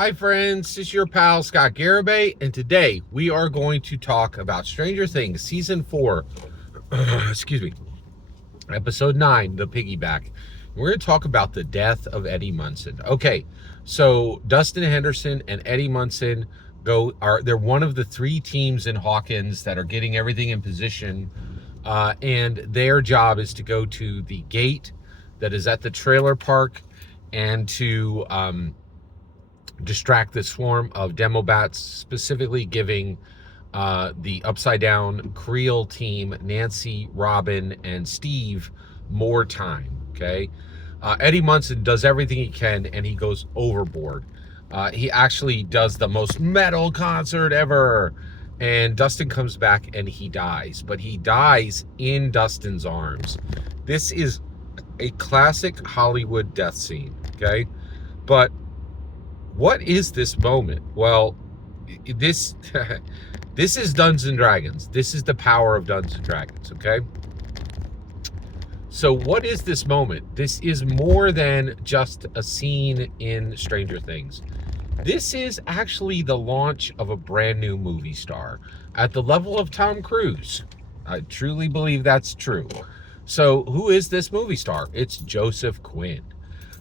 Hi friends, this is your pal Scott Garibay, and today we are going to talk about Stranger Things Season 4, excuse me, Episode 9, The Piggyback. We're going to talk about the death of Eddie Munson. Okay, so Dustin Henderson and Eddie Munson they're one of the three teams in Hawkins that are getting everything in position, and their job is to go to the gate that is at the trailer park and to distract the swarm of demo bats, specifically giving the Upside Down Creel team, Nancy, Robin, and Steve, more time. Okay, Eddie Munson does everything he can, and he goes overboard. He actually does the most metal concert ever, and Dustin comes back and he dies, but he dies in Dustin's arms. This is a classic Hollywood death scene. Okay, but what is this moment? Well, this this is Dungeons and Dragons. This is the power of Dungeons and Dragons, okay? So what is this moment? This is more than just a scene in Stranger Things. This is actually the launch of a brand new movie star at the level of Tom Cruise. I truly believe that's true. So who is this movie star? It's Joseph Quinn.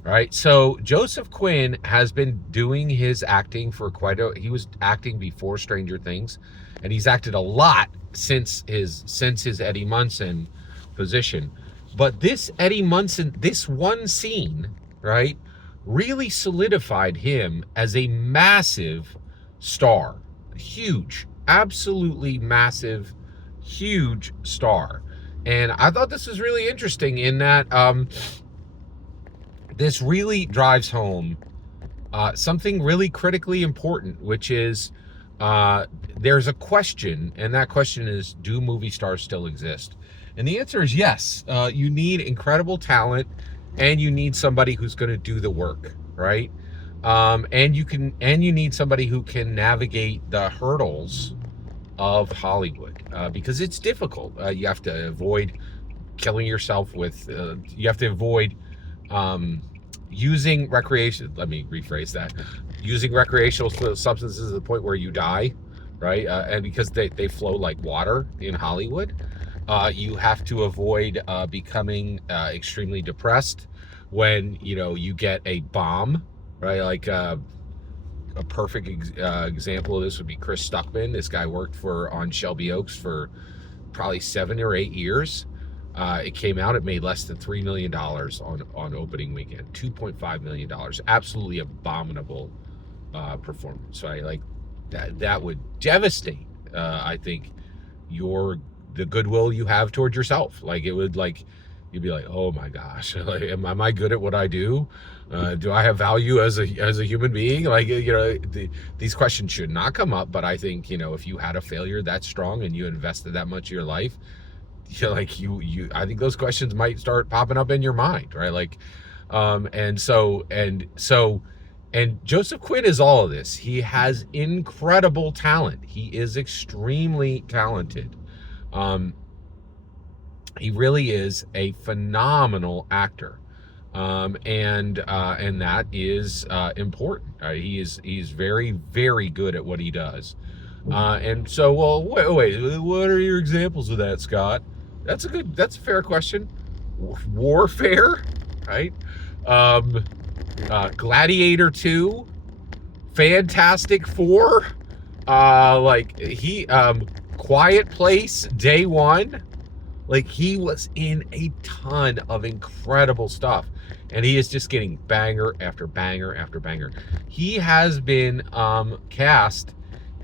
Right, so Joseph Quinn has been doing his acting for he was acting before Stranger Things, and he's acted a lot since his Eddie Munson position. But this Eddie Munson, this one scene, right, really solidified him as a massive star. Huge, absolutely massive, huge star. And I thought this was really interesting in that this really drives home something really critically important, which is there's a question, and that question is, do movie stars still exist? And the answer is yes. You need incredible talent, and you need somebody who's going to do the work, right? And you need somebody who can navigate the hurdles of Hollywood, because it's difficult. You have to avoid killing yourself with. You have to avoid using using recreational substances to the point where you die, right? And because they flow like water in Hollywood, you have to avoid becoming extremely depressed when you get a bomb, right? Like a perfect example of this would be Chris Stuckman. This guy worked on Shelby Oaks for probably 7 or 8 years. It came out, it made less than $3 million on opening weekend, $2.5 million. Absolutely abominable performance, right? Like that would devastate, I think, the goodwill you have towards yourself. Like it would, like, you'd be like, oh my gosh, like, am I good at what I do? Do I have value as a human being? Like, these questions should not come up. But I think, if you had a failure that strong and you invested that much of your life, I think those questions might start popping up in your mind, right? Like, and Joseph Quinn is all of this. He has incredible talent. He is extremely talented. He really is a phenomenal actor. And that is important. He's very, very good at what he does. And so, well, wait, what are your examples of that, Scott? That's a fair question. Warfare, right? Gladiator 2, Fantastic Four, Quiet Place, Day One. Like, he was in a ton of incredible stuff, and he is just getting banger after banger after banger. He has been cast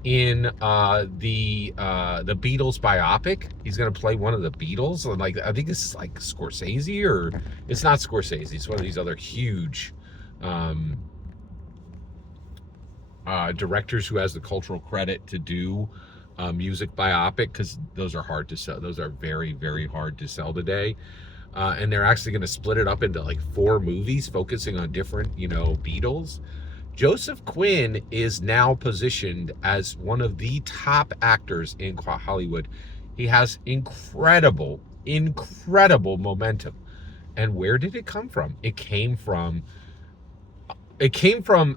in the Beatles biopic. He's gonna play one of the Beatles, and I think this is like Scorsese, or it's not Scorsese. It's one of these other huge directors who has the cultural credit to do music biopic, because those are hard to sell. Those are very, very hard to sell today. And they're actually going to split it up into like 4 movies focusing on different, Beatles. Joseph Quinn is now positioned as one of the top actors in Hollywood. He has incredible momentum. And where did it come from? It came from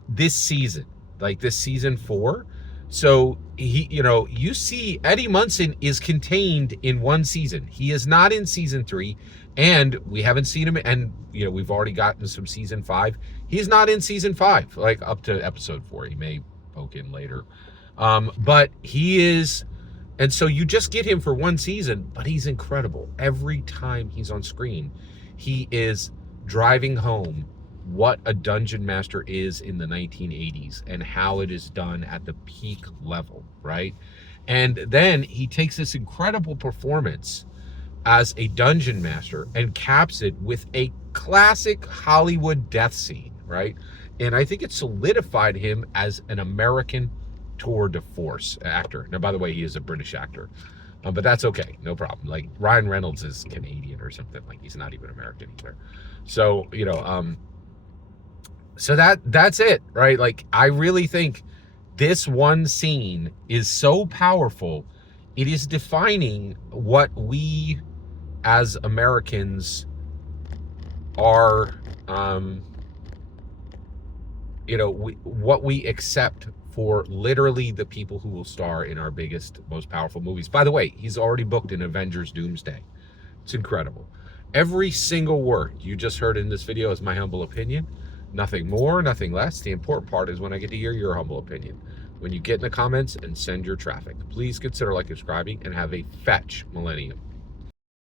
this season. like this season 4. So he, you see Eddie Munson is contained in one season. He is not in season 3, and we haven't seen him. And we've already gotten some season 5. He's not in season 5, like up to episode 4. He may poke in later, but he is. And so you just get him for one season, but he's incredible. Every time he's on screen, he is driving home what a dungeon master is in the 1980s and how it is done at the peak level, right? And then he takes this incredible performance as a dungeon master and caps it with a classic Hollywood death scene, right? And I think it solidified him as an American tour de force actor. Now, by the way, he is a British actor, but that's okay, no problem. Like Ryan Reynolds is Canadian or something. Like he's not even American either. So so that's it, right? Like I really think this one scene is so powerful. It is defining what we as Americans are, what we accept for literally the people who will star in our biggest, most powerful movies. By the way, he's already booked in Avengers Doomsday. It's incredible. Every single word you just heard in this video is my humble opinion. Nothing more, nothing less. The important part is when I get to hear your humble opinion. When you get in the comments and send your traffic. Please consider subscribing and have a fetch millennium.